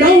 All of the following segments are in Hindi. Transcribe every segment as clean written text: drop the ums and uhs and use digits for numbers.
9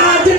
8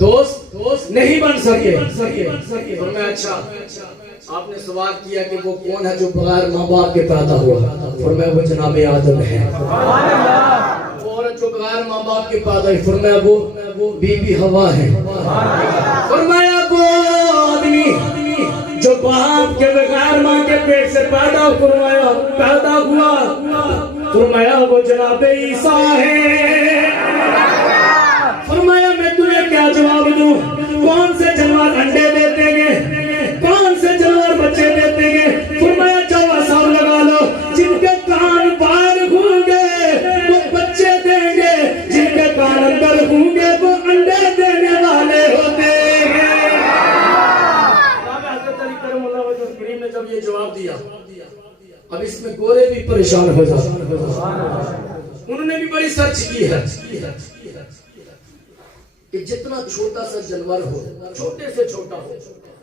दोस्त नहीं बन सके। फरमाया अच्छा आपने सवाल किया कि वो कौन है जो बगैर माँ बाप के पैदा हुआ? फरमाया वो जनाब आदम है। वो औरत जो बगैर माँ बाप के पैदा हुई, फरमाया वो बीबी हवा है। फरमाया वो आदमी जो बाप के बगैर माँ के पेट से पैदा हुआ, फरमाया वो जनाब ईसा है। फरमाया मैं तुम्हें क्या जवाब दूं? कौन से जानवर अंडे देते हैं, कौन से जानवर बच्चे देते हैं? फरमाया जाओ हिसाब लगा लो, जिनके कान बाहर होंगे वो बच्चे देंगे, जिनके कान अंदर होंगे वो अंडे देने वाले होते हैं। हज़रत अली करमुल्लाह वजह करीम ने जब ये जवाब दिया, अब इसमें गोरे भी परेशान हो जाते, उन्होंने भी बड़ी सर्च की है कि जितना छोटा सा जानवर हो, छोटे से छोटा हो,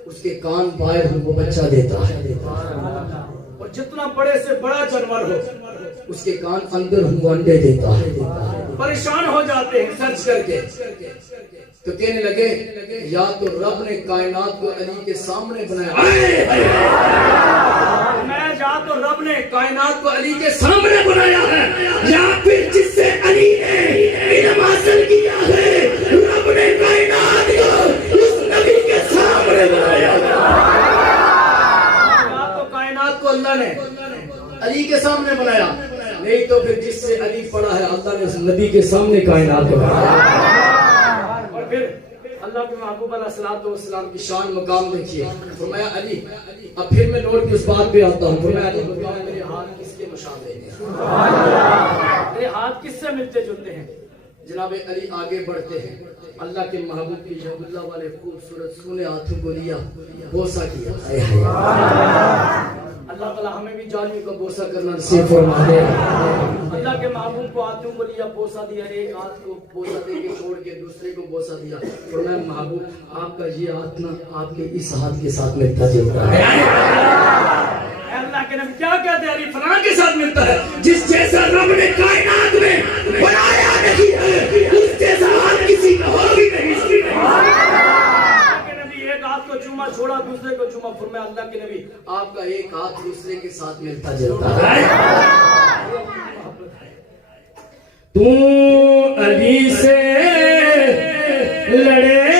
उसके कान बाहर हो वो बच्चा देता है, और जितना बड़े से बड़ा जानवर हो उसके कान अंदर हो अंडे देता है। परेशान हो जाते हैं सर्च करके, तो कहने लगे या तो रब ने कायनात को अली के सामने बनाया, या तो रब ने कायनात को अली के सामने बनाया है, या फिर जिससे अली ने इल्म हासिल किया है रब ने कायनात को उस नबी के सामने बनाया। या तो कायनात को अल्लाह ने अली के सामने बनाया, नहीं तो फिर जिससे अली पढ़ा है अल्लाह ने उस नबी के सामने कायनात को बनाया। और फिर अल्लाह के महबूब अलैहिस्सलाम की शान मकाम देखिए। फरमाया अली, अब फिर मैं लौट के उस बात पे आता हूँ। फरमाया अली बताओ मेरे हाथ किसके मुशाबे हैं? मेरे हाथ किससे मिलते जुलते हैं? जनाब अली आगे बढ़ते हैं, अल्लाह के महबूब की यहुल्ला वाले खूबसूरत सोने हाथों को लिया, बोसा किया। अल्लाह ताला हमें भी जालियों का बोसा करना नसीब फरमाए। अल्लाह के महबूब को हाथों को लिया, बोसा दिया, एक हाथ को बोसा देके छोड़ के दूसरे को बोसा दिया। फरमाया महबूब आपका ये हाथ ना आपके इस हाथ के साथ मिलता जुलता है। अल्लाह के नबी क्या कहते हैं? अली फलां के साथ मिलता है, जिस जैसा रब ने कायनात में बनाया नहीं है उस जैसा हाथ किसी का हो भी नहीं। एक हाथ को चूमा छोड़ा, दूसरे को चूमा। फरमाया अल्लाह के नबी आपका एक हाथ दूसरे के साथ मिलता जुलता है। तू अली से लड़े